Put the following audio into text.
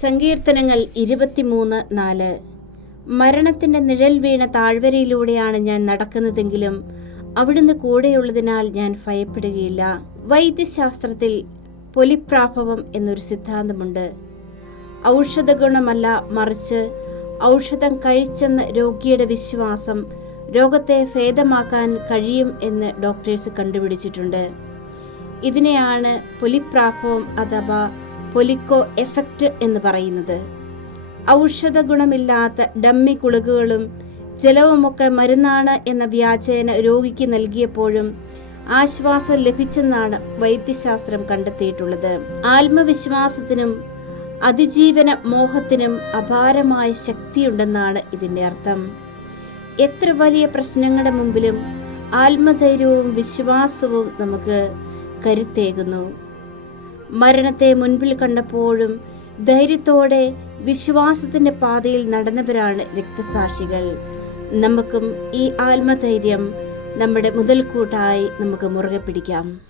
സങ്കീർത്തനങ്ങൾ ഇരുപത്തിമൂന്ന് നാല്. മരണത്തിന്റെ നിഴൽ വീണ താഴ്വരയിലൂടെയാണ് ഞാൻ നടക്കുന്നതെങ്കിലും അവിടുന്ന് കൂടെയുള്ളതിനാൽ ഞാൻ ഭയപ്പെടുകയില്ല. വൈദ്യശാസ്ത്രത്തിൽ പൊലിപ്രാഭവം എന്നൊരു സിദ്ധാന്തമുണ്ട്. ഔഷധ ഗുണമല്ല മറിച്ച് ഔഷധം കഴിച്ചെന്ന രോഗിയുടെ വിശ്വാസം രോഗത്തെ ഭേദമാക്കാൻ കഴിയും എന്ന് ഡോക്ടേഴ്സ് കണ്ടുപിടിച്ചിട്ടുണ്ട്. ഇതിനെയാണ് പൊലിപ്രാഭവം അഥവാ പൊലിക്കോ എഫക്റ്റ് എന്ന് പറയുന്നത്. ഔഷധ ഗുണമില്ലാത്ത ഡമ്മി ഗുളികകളും ജലവുമൊക്കെ മരുന്നാണ് എന്ന വ്യാജേന രോഗിക്ക് നൽകിയപ്പോഴും ആശ്വാസം ലഭിച്ചെന്നാണ് വൈദ്യശാസ്ത്രം കണ്ടെത്തിയിട്ടുള്ളത്. ആത്മവിശ്വാസത്തിനും അതിജീവന മോഹത്തിനും അപാരമായ ശക്തിയുണ്ടെന്നാണ് ഇതിന്റെ അർത്ഥം. എത്ര വലിയ പ്രശ്നങ്ങളുടെ മുമ്പിലും ആത്മധൈര്യവും വിശ്വാസവും നമുക്ക് കരുത്തേകുന്നു. മരണത്തെ മുൻപിൽ കണ്ടപ്പോഴും ധൈര്യത്തോടെ വിശ്വാസത്തിന്റെ പാതയിൽ നടന്നവരാണ് രക്തസാക്ഷികൾ. നമുക്കും ഈ ആത്മധൈര്യം നമ്മുടെ മുതൽക്കൂട്ടായി നമുക്ക് മുറുകെ പിടിക്കാം.